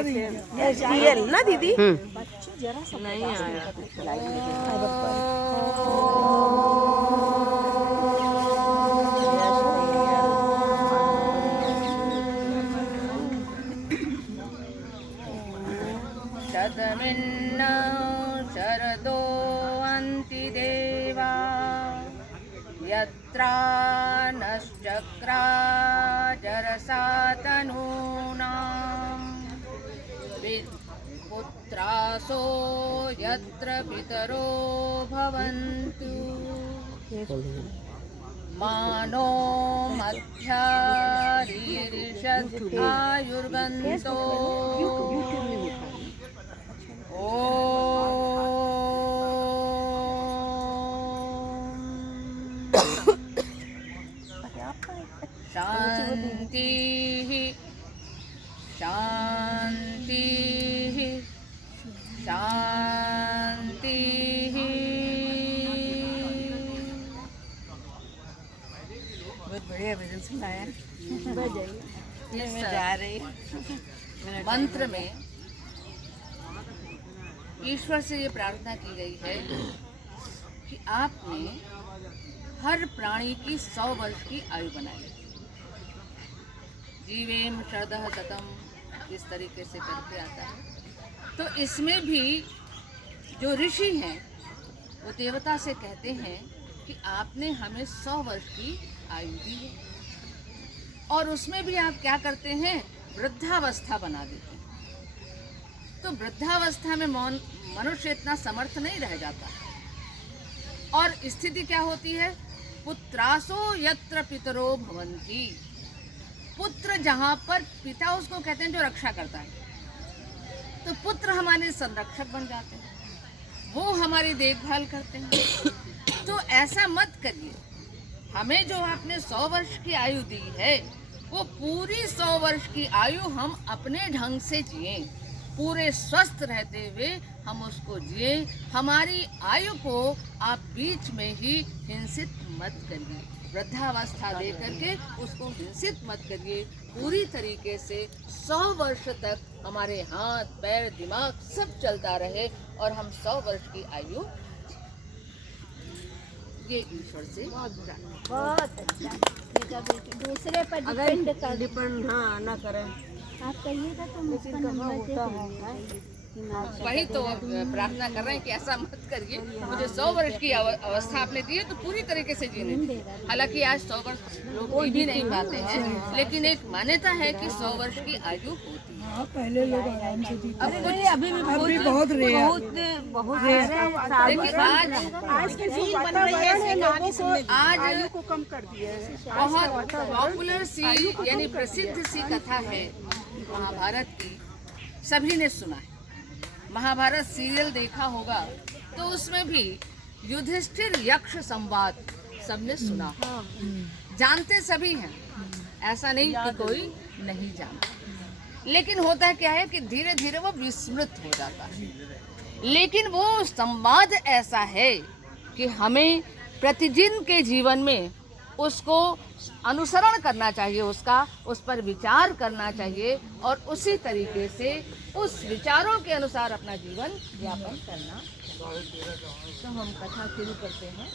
Real ना दीदी। नहीं आया। शतमिन्न शरदो अन्तिदेवा यत्रा नश्चक्रा जरसातनूनां पुत्रासो यत्र पितरो भवन्तु मानो मध्यारीरिषदायुर्गन्तो शांति शांति शांति। बहुत बढ़िया भजन सुनाया। इस जा रही मंत्र में ईश्वर से ये प्रार्थना की गई है कि आपने हर प्राणी की 100 वर्ष की आयु बनाई। जीवेम शरदः शतम इस तरीके से करके आता है। तो इसमें भी जो ऋषि हैं वो देवता से कहते हैं कि आपने हमें 100 वर्ष की आयु दी है और उसमें भी आप क्या करते हैं, वृद्धावस्था बना देते हैं। तो वृद्धावस्था में मनुष्य इतना समर्थ नहीं रह जाता और स्थिति क्या होती है, पुत्रासो यत्र पितरो भवन्ति। पुत्र जहाँ पर, पिता उसको कहते हैं जो रक्षा करता है, तो पुत्र हमारे संरक्षक बन जाते हैं, वो हमारी देखभाल करते हैं। तो ऐसा मत करिए, हमें जो आपने 100 वर्ष की आयु दी है वो पूरी 100 वर्ष की आयु हम अपने ढंग से जिए, पूरे स्वस्थ रहते हुए हम उसको जिए। हमारी आयु को आप बीच में ही हिंसित मत करिए, वृद्धावस्था दे करके उसको हिंसित मत करिए। पूरी तरीके से 100 वर्ष तक हमारे हाथ पैर दिमाग सब चलता रहे और हम 100 वर्ष की आयु, ये ईश्वर से बहुत अच्छा। दूसरे पर डिपेंड हाँ ना करें। आप कहिएगा तो मुझका नंबर दे दीजिए। वही तो प्रार्थना कर रहे हैं कि ऐसा मत करिए। मुझे 100 वर्ष की अवस्था आपने दी है तो पूरी तरीके से जीने दीजिए। हालांकि आज 100 वर्ष लोग जी भी नहीं पाते हैं, लेकिन एक मान्यता है कि 100 वर्ष की आयु होती है। पहले लोग आराम से जीते, अभी भी बहुत रेयर। देखिए आज आयु को कम कर दिया है। बहुत पॉपुलर सी यानी प्रसिद्ध सी कथा है महाभारत की, सभी ने सुना है। महाभारत सीरियल देखा होगा तो उसमें भी युधिष्ठिर यक्ष संवाद सबने सुना, जानते सभी हैं, ऐसा नहीं कि कोई नहीं जानता। लेकिन होता क्या है कि धीरे धीरे वो विस्मृत हो जाता है। लेकिन वो संवाद ऐसा है कि हमें प्रतिदिन के जीवन में उसको अनुसरण करना चाहिए, उसका उस पर विचार करना चाहिए और उसी तरीके से उस विचारों के अनुसार अपना जीवन यापन करना। तो हम कथा शुरू करते हैं।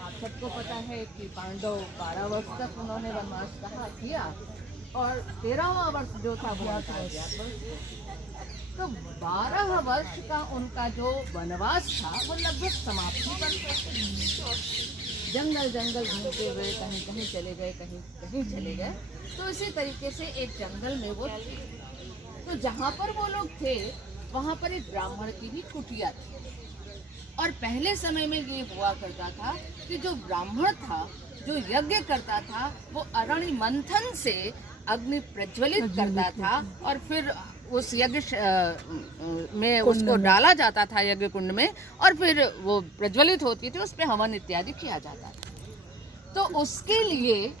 आप सबको पता है कि पांडव 12 वर्ष तक उन्होंने वनवास कहा किया और 13वां वर्ष जो था वो अज्ञातवास। तो 12 वर्ष का उनका जो वनवास था वो लगभग समाप्ति पर था। जंगल जंगल घूमते हुए कहीं कहीं चले गए, कहीं कहीं चले गए। तो इसी तरीके से एक जंगल में वो थे। तो जहाँ पर वो लोग थे वहाँ पर एक ब्राह्मण की भी कुटिया थी। और पहले समय में ये हुआ करता था कि जो ब्राह्मण था, जो यज्ञ करता था, वो अरणि मंथन से अग्नि प्रज्वलित करता था और फिर उस यज्ञ में उसको डाला जाता था यज्ञ कुंड में, और फिर वो प्रज्वलित होती थी, उस पर हवन इत्यादि किया जाता था। तो उसके लिए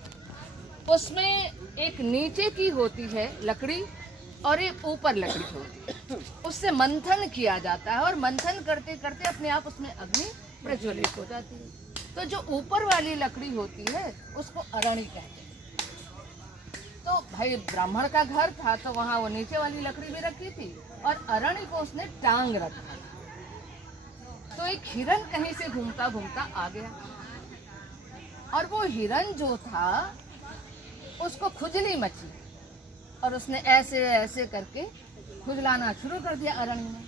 उसमें एक नीचे की होती है लकड़ी और एक ऊपर लकड़ी होती है, उससे मंथन किया जाता है और मंथन करते करते अपने आप उसमें अग्नि प्रज्वलित हो जाती है। तो जो ऊपर वाली लकड़ी होती है उसको अरणी कहते हैं। तो भाई ब्राह्मण का घर था तो वहाँ वो नीचे वाली लकड़ी भी रखी थी और अरण्य को उसने टांग रखा। तो एक हिरन कहीं से घूमता घूमता आ गया और वो हिरन जो था उसको खुजली मची और उसने ऐसे ऐसे करके खुजलाना शुरू कर दिया अरण्य में।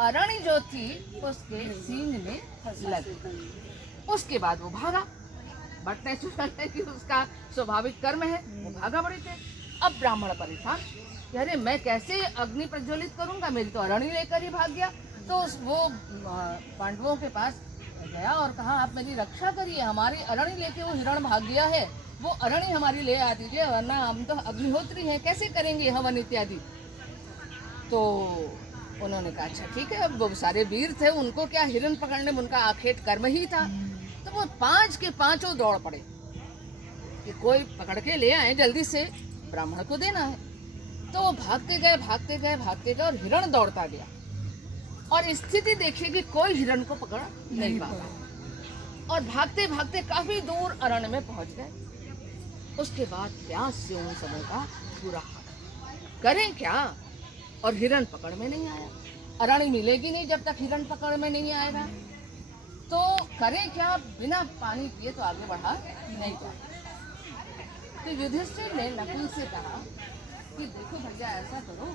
अरण्य जो थी उसके सींग में लग गई। उसके बाद वो भागा, बट नेचुरल है कि उसका स्वाभाविक कर्म है, वो भागा बड़ी थे। अब ब्राह्मण परेशान, अरे मैं कैसे अग्नि प्रज्वलित करूंगा, मेरी तो अरण्य लेकर ही भाग गया। तो वो पांडवों के पास गया और कहा आप मेरी रक्षा करिए, हमारी अरण्य लेके वो हिरण भाग गया है, वो अरण्य हमारी ले आ दीजिए, वरना हम तो अग्निहोत्री हैं, कैसे करेंगे हवन इत्यादि। तो उन्होंने कहा अच्छा ठीक है। अब वो सारे वीर थे, उनको क्या हिरण पकड़ने में उनका आखेट कर्म ही था। तो वो 5 के 5 दौड़ पड़े कि कोई पकड़ के ले आए, जल्दी से ब्राह्मण को देना है। तो वो भागते गए भागते गए भागते गए और हिरण दौड़ता गया और स्थिति देखिए कि कोई हिरण को पकड़ नहीं पा रहा और भागते भागते काफी दूर अरण्य में पहुंच गए। उसके बाद प्यास से उन सबों का बुरा हाल, करें क्या, और हिरण पकड़ में नहीं आया। अरण्य मिलेगी नहीं जब तक हिरण पकड़ में नहीं आएगा, तो करें क्या, बिना पानी पिए तो आगे बढ़ा नहीं जाए। तो युधिष्ठिर ने नकुल से कहा कि देखो भैया ऐसा करो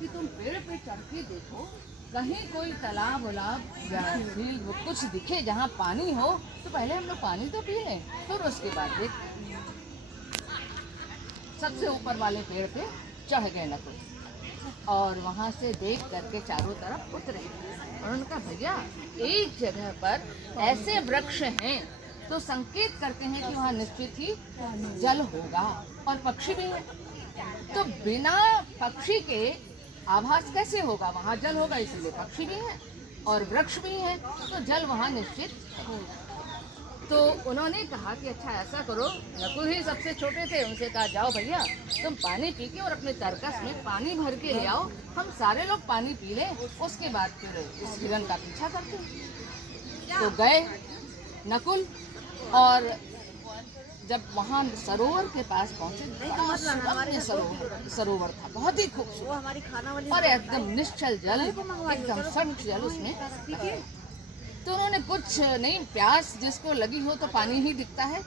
कि तुम पेड़ पे चढ़ के देखो, कहीं कोई तालाब उलाब या झील कुछ दिखे जहाँ पानी हो, तो पहले हम लोग पानी तो पी लें, फिर उसके बाद देख। सबसे ऊपर वाले पेड़ पे चढ़ गए नकुल और वहाँ से देख करके चारों तरफ उतरे और उनका भैया एक जगह पर ऐसे वृक्ष हैं तो संकेत करते हैं कि वहाँ निश्चित ही जल होगा और पक्षी भी है। तो बिना पक्षी के आभास कैसे होगा, वहाँ जल होगा, इसलिए पक्षी भी हैं और वृक्ष भी हैं, तो जल वहाँ निश्चित होगा। तो उन्होंने कहा कि अच्छा ऐसा करो, नकुल ही सबसे छोटे थे, उनसे कहा जाओ भैया तुम पानी पी के और अपने तरकस में पानी भर के ले आओ, हम सारे लोग पानी पी लें, उसके बाद फिर इस हिरण का पीछा करते हैं। तो गए नकुल और जब वहाँ सरोवर के पास पहुँचे, सरोवर था बहुत ही खूबसूरत और एकदम निश्चल जल, एकदम स्वच्छ जल उसमें। तो उन्होंने कुछ नहीं, प्यास जिसको लगी हो तो पानी ही दिखता है,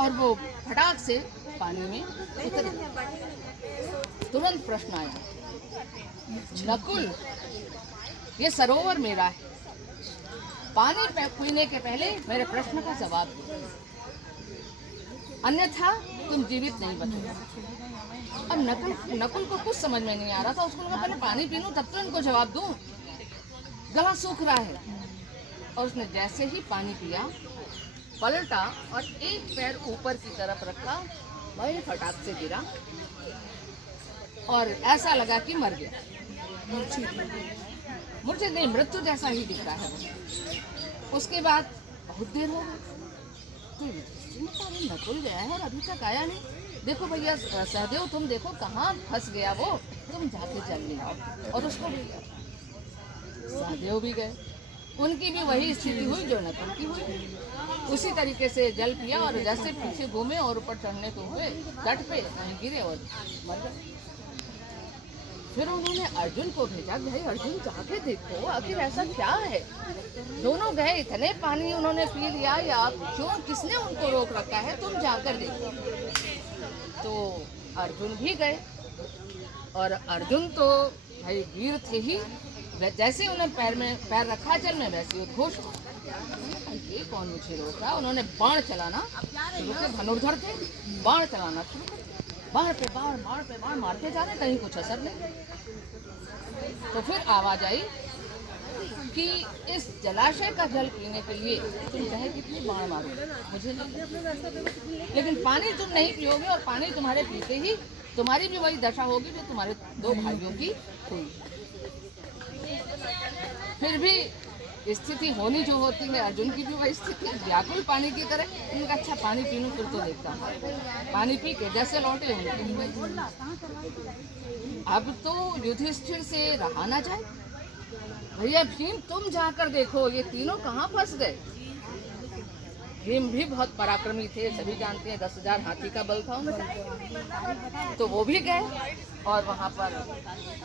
और वो फटाक से पानी में उतर गए। तुरंत प्रश्न आया, नकुल ये सरोवर मेरा है, पानी पीने के पहले मेरे प्रश्न का जवाब दो, अन्यथा तुम जीवित नहीं बचोगे। अब नकुल को कुछ समझ में नहीं आ रहा था, उसको लगा पहले पानी पी लूं तब तो इनको जवाब दूं, गला सूख रहा है। और उसने जैसे ही पानी पिया, पलटा और एक पैर ऊपर की तरफ रखा, वही फटाक से गिरा और ऐसा लगा कि मर गया। मूर्छित नहीं, मृत्यु जैसा ही दिख रहा है वो। उसके बाद बहुत देर हो गई, तो नकुल गया है और अभी तक आया नहीं। देखो भैया सहदेव, तुम देखो कहाँ फंस गया वो, तुम जाके जल ले आओ। और उसको भी सहदेव भी गए, उनकी भी वही स्थिति हुई जो नकुल की हुई। उसी तरीके से जल पिया और जैसे पीछे घूमे और ऊपर चढ़ने को हुए, तट पे वहीं गिरे और मर गए। फिर उन्होंने अर्जुन को भेजा, भाई अर्जुन जाके देखो आखिर ऐसा क्या है। दोनों गए, इतने पानी उन्होंने पी लिया, या क्यों, किसने उनको रोक रखा है, तुम जाकर देखो। तो अर्जुन भी गए और अर्जुन तो भाई वीर थे ही, जैसे उन्होंने पैर रखा जल में वैसे उद्घोष, ये कौन मुझे रोक रहा। उन्होंने बाण चलाना शुरू किया, धनुर्धर थे, बाण चलाना शुरू कर, बाण पे बाण मारते जा रहे, कहीं कुछ असर नहीं। तो फिर आवाज आई कि इस जलाशय का जल पीने के लिए तुम चाहे कितनी बाण मारो, मुझे नहीं, लेकिन पानी तुम नहीं पियोगे और पानी तुम्हारे पीते ही तुम्हारी भी वही दशा होगी जो तुम्हारे 2 भाइयों की हुई। फिर भी स्थिति होनी जो होती है, अर्जुन की भी वही स्थिति, व्याकुल पानी की तरह। उनका अच्छा पानी पी लूं फिर तो देखता हूँ। पानी पी के जैसे लौटे उनके। अब तो युधिष्ठिर से रहा ना जाए, भैया भीम तुम जाकर देखो ये तीनों कहाँ फंस गए। भीम भी बहुत पराक्रमी थे, सभी जानते हैं, 10,000 हाथी का बल था उनका। तो वो भी गए और वहाँ पर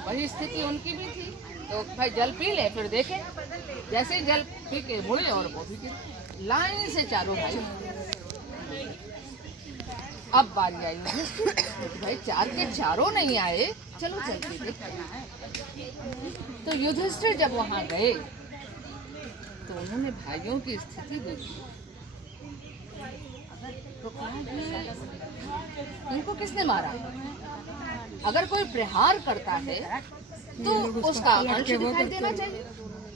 वही स्थिति उनकी भी थी। तो भाई जल पी ले फिर देखें। जैसे ही जल पी के मुड़े और वो भी गिरे, लाइन से चारों भाई। अब बारी आई युधिष्ठिर, भाई चार के चारों नहीं आए, चलो चलते देखते। तो युधिष्ठिर जब वहाँ गए तो उन्होंने भाइयों की स्थिति देखी। तो कहा कि इनको किसने मारा? अगर कोई प्रहार करता है तो उसका अंश दिखाई देना चाहिए।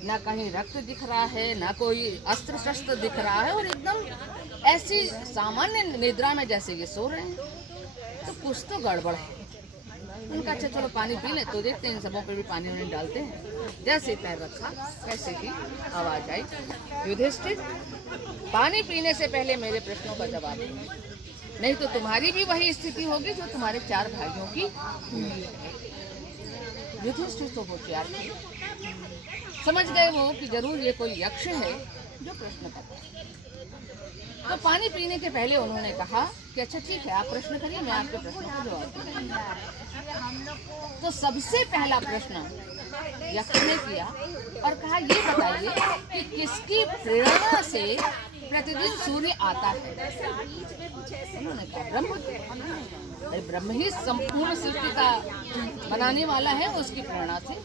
ना कहीं रक्त दिख रहा है, ना कोई अस्त्र शस्त्र दिख रहा है, और एकदम ऐसी सामान्य निद्रा में जैसे ये सो रहे हैं। तो कुछ तो गड़बड़ है। उनका अच्छा चलो पानी पी ले, तो देखते हैं इन सबों पे भी पानी उन्हें डालते हैं। जैसे पैर रखा वैसे ही आवाज आई, युधिष्ठिर पानी पीने से पहले मेरे प्रश्नों का जवाब दो, नहीं तो तुम्हारी भी वही स्थिति होगी जो तुम्हारे 4 भाइयों की। युधिष्ठिर तो होशियार थे, समझ गए वो कि जरूर ये कोई यक्ष है जो प्रश्न करता है। तो पानी पीने के पहले उन्होंने कहा कि अच्छा ठीक है, आप प्रश्न करिए, मैं आपके प्रश्न का जवाब दूंगा। तो सबसे पहला प्रश्न यक्ष ने किया और कहा ये बताइए कि किसकी प्रेरणा से प्रतिदिन सूर्य आता है? उन्होंने कहा ब्रह्म। ब्रह्म ही संपूर्ण सृष्टि का बनाने वाला है, उसकी प्रेरणा से।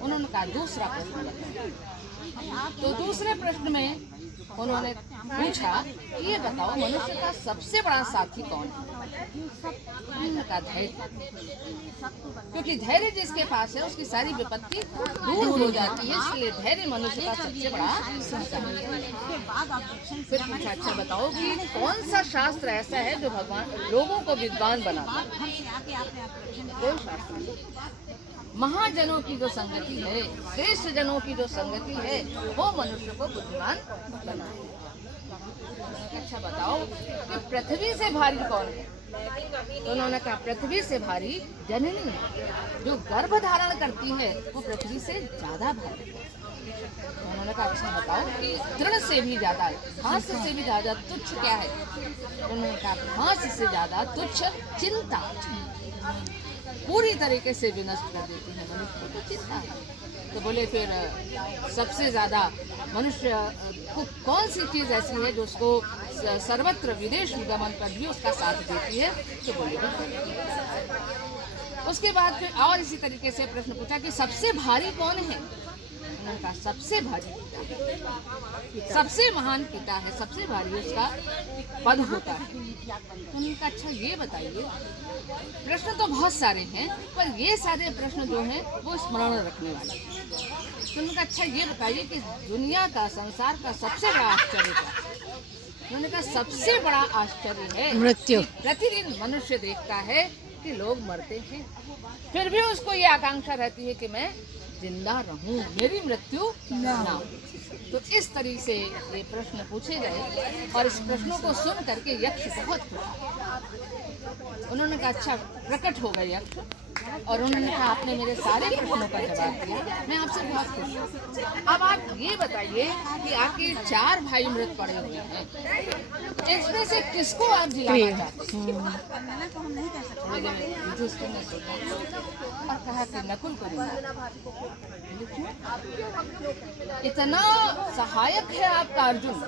उन्होंने कहा दूसरा प्रश्न बताओ। तो दूसरे प्रश्न में उन्होंने पूछा ये बताओ मनुष्य का सबसे बड़ा साथी कौन है? उन्होंने कहा धैर्य, क्योंकि धैर्य जिसके पास है उसकी सारी विपत्ति दूर हो जाती है, इसलिए धैर्य मनुष्य का सबसे बड़ा साथी है। फिर पूछा अच्छा बताओ कि कौन सा शास्त्र ऐसा है जो भगवान लोगों को विद्वान बनाता है? कोई शास्त्र। महाजनों की जो संगति है, श्रेष्ठ जनों की जो संगति है, वो मनुष्य को बुद्धिमान बनाए। अच्छा बताओ कि पृथ्वी से भारी कौन है? तो उन्होंने कहा पृथ्वी से भारी जननी, जो गर्भ धारण करती है वो पृथ्वी से ज्यादा भारी है। तो उन्होंने कहा अच्छा बताओ कि तृण से भी ज्यादा, घास से भी ज्यादा तुच्छ क्या है? उन्होंने कहा घास से ज्यादा तुच्छ चिंता, पूरी तरीके से विनष्ट कर देती है मनुष्य को चिंता। तो बोले फिर सबसे ज्यादा मनुष्य को कौन सी चीज ऐसी है जो उसको सर्वत्र विदेश गमन कर भी उसका साथ देती है? तो बोले उसके बाद फिर और इसी तरीके से प्रश्न पूछा कि सबसे भारी कौन है? उन्होंने कहा सबसे भारी पिता, सबसे महान पिता है, सबसे भारी उसका पद होता है। तो उन्होंने कहा अच्छा ये बताइए, प्रश्न तो बहुत सारे हैं पर ये सारे प्रश्न जो हैं वो स्मरण रखने वाले। तो उन्होंने कहा अच्छा ये बताइए कि दुनिया का, संसार का सबसे बड़ा आश्चर्य क्या है? उन्होंने कहा सबसे बड़ा आश्चर्य है मृत्यु। प्रतिदिन मनुष्य देखता है कि लोग मरते हैं, फिर भी उसको ये आकांक्षा रहती है कि मैं जिंदा रहूं, मेरी मृत्यु ना हो। तो इस तरीके से ये प्रश्न पूछे गए और इस प्रश्नों को सुन करके यक्ष बहुत खुश। उन्होंने कहा अच्छा प्रकट हो गए यक्ष, और उन्होंने कहा आपने मेरे सारे प्रश्नों का जवाब दिया, मैं आपसे बहुत खुश हूँ। अब आप ये बताइए कि आपके 4 भाई मृत पड़े हुए हैं, इसमें से किसको आप जिलाना चाहते हैं? युधिष्ठिर ने सोचा और कहा कि नकुल को इतना सहायक है आपका अर्जुन,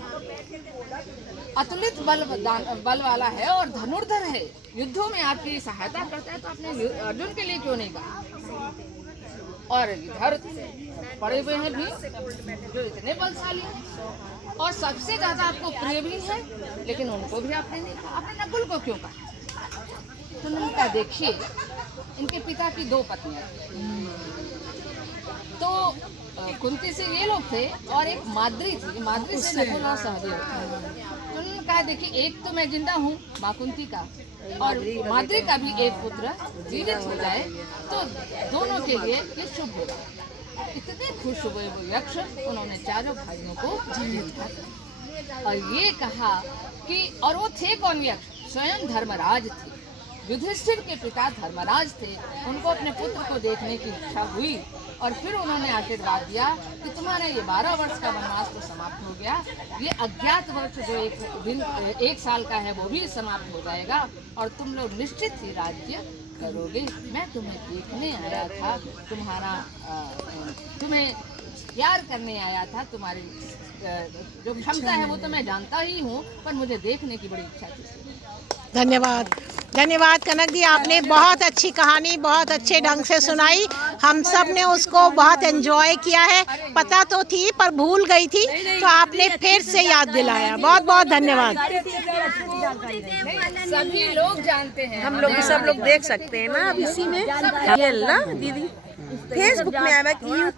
अतुलित बल वाला है और धनुर्धर है, युद्धों में आपकी सहायता करता है, तो आपने अर्जुन के लिए क्यों नहीं कहा? और इधर पड़े हुए हैं भी जो इतने बलशाली हैं और सबसे ज्यादा आपको प्रिय भी है, लेकिन उनको भी आपने नहीं कहा, आपने नकुल को क्यों कहा? तो उन्होंने कहा देखिए इनके पिता की 2 पत्नियां, तो कुंती से ये लोग थे और एक माद्री थी, माद्री से नकुल और सहदेव। तो उन्होंने कहा देखिए एक तो मैं जिंदा हूँ माँ कुंती का, और माद्री का भी एक पुत्र जीवित हो जाए तो दोनों के लिए ये शुभ होगा। इतने खुश हुए वो यक्ष, उन्होंने 4 भाइयों को जीवित किया और ये कहा कि, और वो थे कौन यक्ष? स्वयं धर्मराज थे। युधिष्ठिर के पिता धर्मराज थे, उनको अपने पुत्र को देखने की इच्छा हुई और फिर उन्होंने आशीर्वाद दिया कि तुम्हारा ये 12 वर्ष का वनवास तो समाप्त हो गया, ये अज्ञात वर्ष जो एक साल का है वो भी समाप्त हो जाएगा और तुम लोग निश्चित ही राज्य करोगे। मैं तुम्हें देखने आया था, तुम्हें प्यार करने आया था, तुम्हारी जो क्षमता है वो तो मैं जानता ही हूँ, पर मुझे देखने की बड़ी इच्छा थी। धन्यवाद, धन्यवाद कनक दी, आपने बहुत अच्छी कहानी बहुत अच्छे ढंग से सुनाई। हम सब ने उसको बहुत एंजॉय किया है, पता तो थी पर भूल गई थी, तो आपने फिर से याद दिलाया। बहुत बहुत धन्यवाद। सभी लोग जानते हैं, हम लोग सब लोग देख सकते हैं ना अब इसी में। ये ना दीदी फेसबुक में आया कि यूट्यूब